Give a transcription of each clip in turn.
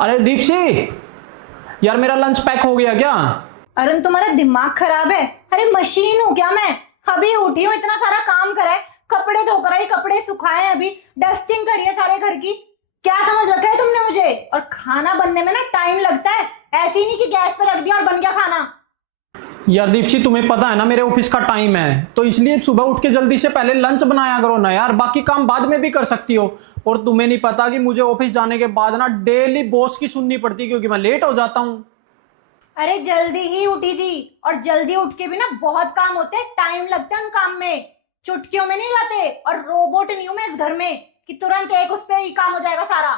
अरे दीप्सी, यार मेरा लंच पैक हो गया क्या? अरुण, तुम्हारा दिमाग खराब है? अरे मशीन हूँ क्या मैं? अभी उठी हूँ, इतना सारा काम करा है, कपड़े धोकर आई, कपड़े सुखाए, अभी डस्टिंग करी है सारे घर की। क्या समझ रखा है तुमने मुझे? और खाना बनने में ना टाइम लगता है, ऐसे ही नहीं कि गैस पे रख दिया और बन गया खाना। यार दीप्सी, तुम्हें पता है ना मेरे ऑफिस का टाइम है, तो इसलिए सुबह उठ के जल्दी से पहले लंच बनाया करो ना यार, बाकी काम बाद में भी कर सकती हो। और तुम्हें नहीं पता कि मुझे ऑफिस जाने के बाद ना डेली बॉस की सुननी पड़ती है क्योंकि मैं लेट हो जाता हूँ। अरे जल्दी ही उठी थी, और जल्दी उठ के भी ना बहुत काम होते हैं, टाइम लगता है उन काम में, चुटकियों में नहीं जाते। और रोबोट नहीं हूं मैं इस घर में कि तुरंत एक उस पे ही काम हो जाएगा सारा।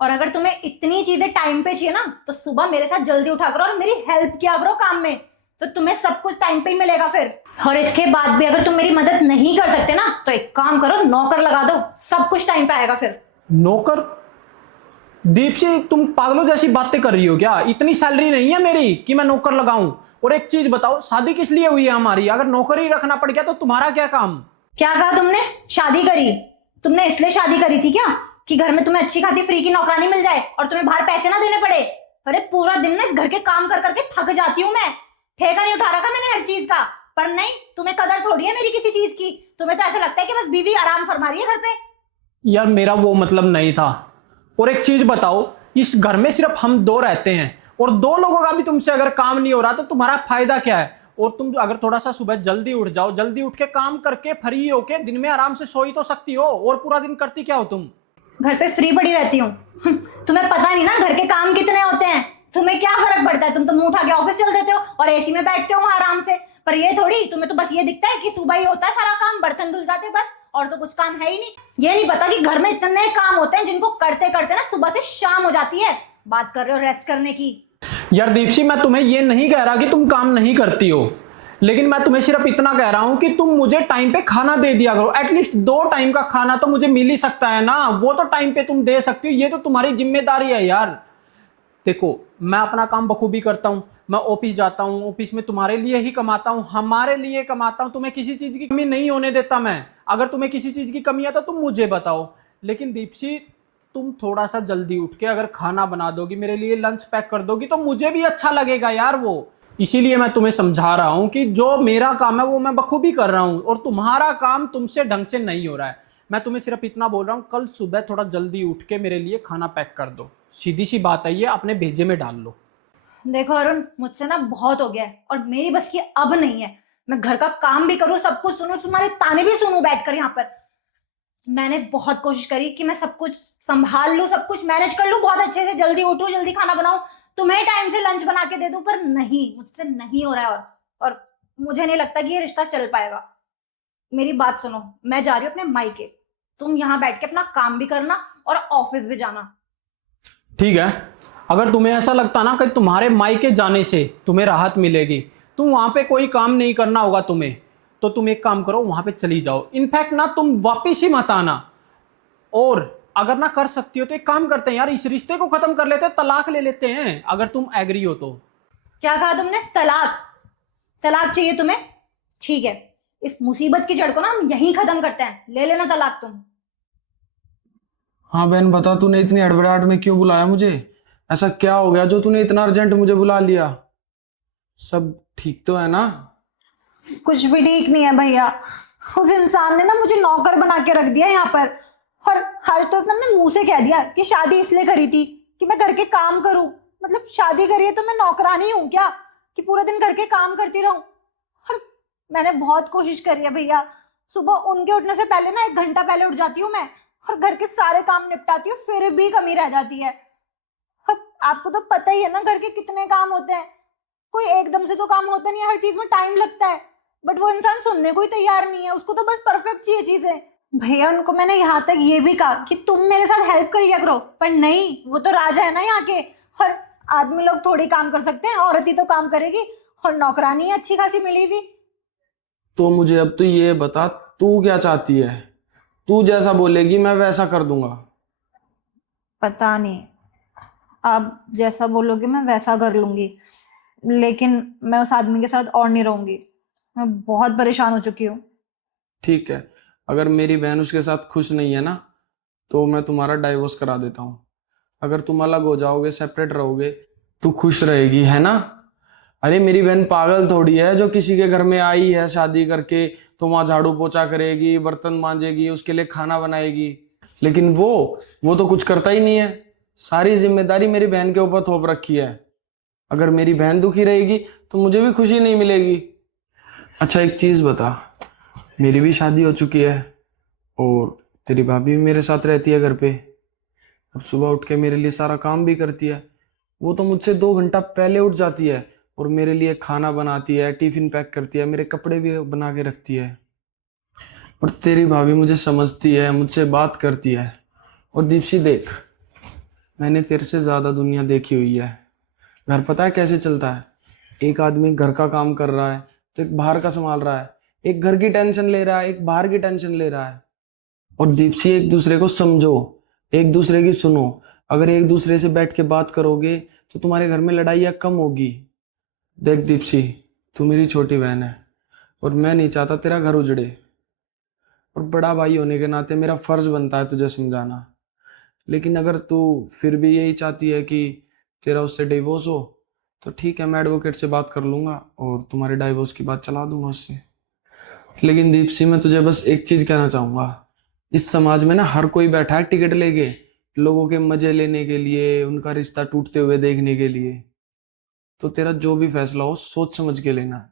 और अगर तुम्हें इतनी चीजें टाइम पे चाहिए ना, तो सुबह मेरे साथ जल्दी उठा करो और मेरी हेल्प किया करो काम में, तो तुम्हें सब कुछ टाइम पे ही मिलेगा फिर। और इसके बाद भी अगर तुम मेरी मदद नहीं कर सकते ना, तो एक काम करो, नौकर लगा दो, सब कुछ टाइम पे आएगा फिर। नौकर? दीप्सी, तुम पागलों जैसी बातें कर रही हो क्या? इतनी सैलरी नहीं है मेरी कि मैं नौकर लगाऊं। और एक चीज बताओ, शादी किस लिए हुई है हमारी? अगर नौकर ही रखना पड़ गया तो तुम्हारा क्या काम? क्या कहा तुमने? शादी करी? तुमने इसलिए शादी करी थी क्या कि घर में तुम्हें अच्छी खासी फ्री की नौकरानी मिल जाए और तुम्हें बाहर पैसे ना देने पड़े? अरे पूरा दिन ना इस घर के काम कर करके थक जाती हूँ मैं। ठेका नहीं उठा रखा मैंने हर चीज का। पर नहीं, तुम्हें कदर थोड़ी है मेरी किसी चीज की। तुम्हें तो ऐसा लगता है कि बस बीवी आराम फरमा रही है घर पे। यार मेरा वो मतलब नहीं था। और एक चीज बताओ, इस घर में सिर्फ हम दो रहते हैं और दो लोगों का भी तुमसे अगर काम नहीं हो रहा तो तुम्हारा फायदा क्या है? और तुम अगर थोड़ा सा सुबह जल्दी उठ जाओ, जल्दी उठ के काम करके फ्री होके दिन में आराम से सो ही तो सकती हो। और पूरा दिन करती क्या हो तुम? घर पे फ्री पड़ी रहती हूँ। तुम्हें पता नहीं ना घर के काम कितने होते हैं। तुम्हें क्या फर्क पड़ता है? तुम तो मुंह उठा के ऑफिस चल देते हो और एसी में बैठते हो वहां आराम से। पर ये थोड़ी, तुम्हें तो बस ये दिखता है कि सुबह ही होता है सारा काम, बर्तन धुल जाते हैं बस, और तो कुछ काम है ही नहीं। ये नहीं पता कि घर में इतने काम होते हैं जिनको करते करते ना सुबह से शाम हो जाती है। बात कर रहे हो रेस्ट करने की? यार दीप्सी, मैं तुम्हें ये नहीं कह रहा कि तुम काम नहीं करती हो, लेकिन मैं तुम्हें सिर्फ इतना कह रहा हूं कि तुम मुझे टाइम पे खाना दे दिया करो। एटलीस्ट 2 टाइम का खाना तो मुझे मिल ही सकता है ना, वो तो टाइम पे तुम दे सकती हो। ये तो तुम्हारी जिम्मेदारी है यार। देखो, मैं अपना काम बखूबी करता हूँ, मैं ऑफिस जाता हूँ, ऑफिस में तुम्हारे लिए ही कमाता हूँ, हमारे लिए कमाता हूँ, तुम्हें किसी चीज की कमी नहीं होने देता मैं। अगर तुम्हें किसी चीज की कमी है तो तुम मुझे बताओ। लेकिन दीप्सी, तुम थोड़ा सा जल्दी उठ के अगर खाना बना दोगी, मेरे लिए लंच पैक कर दोगी, तो मुझे भी अच्छा लगेगा यार वो। इसीलिए मैं तुम्हें समझा रहा हूँ कि जो मेरा काम है वो मैं बखूबी कर रहा हूँ और तुम्हारा काम तुमसे ढंग से नहीं हो रहा है। मैं तुम्हें सिर्फ इतना बोल रहा हूँ, कल सुबह थोड़ा जल्दी उठ के मेरे लिए खाना पैक कर दो। सीधी सी बात है, ये अपने भेजे में डाल लो। देखो अरुण, मुझसे ना बहुत हो गया है और मेरी बस की अब नहीं है। मैं घर का काम भी करूं, सब कुछ सुनूं, तुम्हारे ताने भी सुनूं बैठकर यहाँ पर। मैंने बहुत कोशिश करी कि मैं सब कुछ संभाल लूं, सब कुछ मैनेज कर लूं बहुत अच्छे से, जल्दी उठूं, जल्दी खाना बनाऊं, तुम्हें टाइम से लंच बना के दे दूं, पर नहीं, मुझसे नहीं हो रहा है। और मुझे नहीं लगता कि ये रिश्ता चल पाएगा। मेरी बात सुनो, मैं जा रही हूँ अपने मायके, तुम यहाँ बैठ के अपना काम भी करना और ऑफिस भी जाना। ठीक है, अगर तुम्हें ऐसा लगता ना कि तुम्हारे मायके जाने से तुम्हें राहत मिलेगी, तुम वहां पे कोई काम नहीं करना होगा तुम्हें, तो तुम एक काम करो, वहां पे चली जाओ। इनफैक्ट ना, तुम वापिस ही मत आना। और अगर ना कर सकती हो तो एक काम करते हैं यार, इस रिश्ते को खत्म कर लेते हैं, तलाक ले लेते हैं, अगर तुम एग्री हो तो। क्या कहा तुमने? तलाक? तलाक चाहिए तुम्हें? ठीक है, इस मुसीबत की जड़ को ना हम यहीं खत्म करते हैं, ले लेना तलाक तुम। हाँ बहन, बता तूने इतनी हड़बड़ाहट में क्यों बुलाया मुझे? ऐसा क्या हो गया जो तूने इतना अर्जेंट मुझे बुला लिया? सब ठीक तो है ना? कुछ भी ठीक नहीं है भैया। उस इंसान ने ना मुझे नौकर बना के रख दिया यहाँ पर। और हर तो उसने मुंह से कह दिया कि शादी इसलिए करी थी कि मैं घर के काम करूं। मतलब शादी करी है तो मैं नौकरानी हूं क्या कि पूरा दिन घर के काम करती रहूं? और मैंने बहुत कोशिश करी है भैया। सुबह उनके उठने से पहले ना 1 घंटा पहले उठ जाती हूँ मैं, और घर के सारे काम निपटाती हूँ, फिर भी कमी रह जाती है। अब आपको तो पता ही है ना घर के कितने काम होते हैं। कोई एकदम से तो काम होता नहीं है, हर चीज में टाइम लगता है। बट वो इंसान सुनने को ही तैयार नहीं है, उसको तो बस परफेक्ट चाहिए चीजें। भैया उनको मैंने यहाँ तक ये भी कहा कि तुम मेरे साथ हेल्प कर लिया करो, पर नहीं, वो तो राजा है ना यहाँ के। और आदमी लोग थोड़ी काम कर सकते हैं, औरत ही तो काम करेगी, और नौकरानी अच्छी खासी मिली हुई। तो मुझे अब तो ये बता, तू क्या चाहती है? तू जैसा बोलेगी मैं वैसा कर दूंगा। पता नहीं, आप जैसा बोलोगे मैं वैसा कर लूंगी, लेकिन मैं उस आदमी के साथ और नहीं रहूंगी। मैं बहुत परेशान हो चुकी हूँ। ठीक है, अगर मेरी बहन उसके साथ खुश नहीं है ना, तो मैं तुम्हारा डाइवोर्स करा देता हूँ। अगर तुम अलग हो जाओगे, सेपरेट रहोगे, तू खुश रहेगी, है ना? अरे मेरी बहन पागल थोड़ी है जो किसी के घर में आई है शादी करके तो वहां झाड़ू पोछा करेगी, बर्तन मांजेगी, उसके लिए खाना बनाएगी। लेकिन वो तो कुछ करता ही नहीं है। सारी जिम्मेदारी मेरी बहन के ऊपर थोप रखी है। अगर मेरी बहन दुखी रहेगी तो मुझे भी खुशी नहीं मिलेगी। अच्छा एक चीज बता, मेरी भी शादी हो चुकी है और तेरी भाभी भी मेरे साथ रहती है घर पे, और सुबह उठ के मेरे लिए सारा काम भी करती है। वो तो मुझसे 2 घंटा पहले उठ जाती है और मेरे लिए खाना बनाती है, टिफिन पैक करती है, मेरे कपड़े भी बना के रखती है। और तेरी भाभी मुझे समझती है, मुझसे बात करती है। और दीप्सी देख, मैंने तेरे से ज्यादा दुनिया देखी हुई है। घर पता है कैसे चलता है? एक आदमी घर का काम कर रहा है तो एक बाहर का संभाल रहा है, एक घर की टेंशन ले रहा है, एक बाहर की टेंशन ले रहा है। और दीप्सी एक दूसरे को समझो, एक दूसरे की सुनो। अगर एक दूसरे से बैठ के बात करोगे तो तुम्हारे घर में लड़ाइयाँ कम होगी। देख दीप्सी, तू मेरी छोटी बहन है और मैं नहीं चाहता तेरा घर उजड़े, और बड़ा भाई होने के नाते मेरा फर्ज बनता है तुझे समझाना। लेकिन अगर तू फिर भी यही चाहती है कि तेरा उससे डिवोर्स हो तो ठीक है, मैं एडवोकेट से बात कर लूंगा और तुम्हारे डाइवोर्स की बात चला दूंगा उससे। लेकिन दीप्सी, मैं तुझे बस एक चीज कहना चाहूंगा, इस समाज में ना हर कोई बैठा है टिकट लेके, लोगों के मजे लेने के लिए, उनका रिश्ता टूटते हुए देखने के लिए। तो तेरा जो भी फैसला हो सोच समझ के लेना।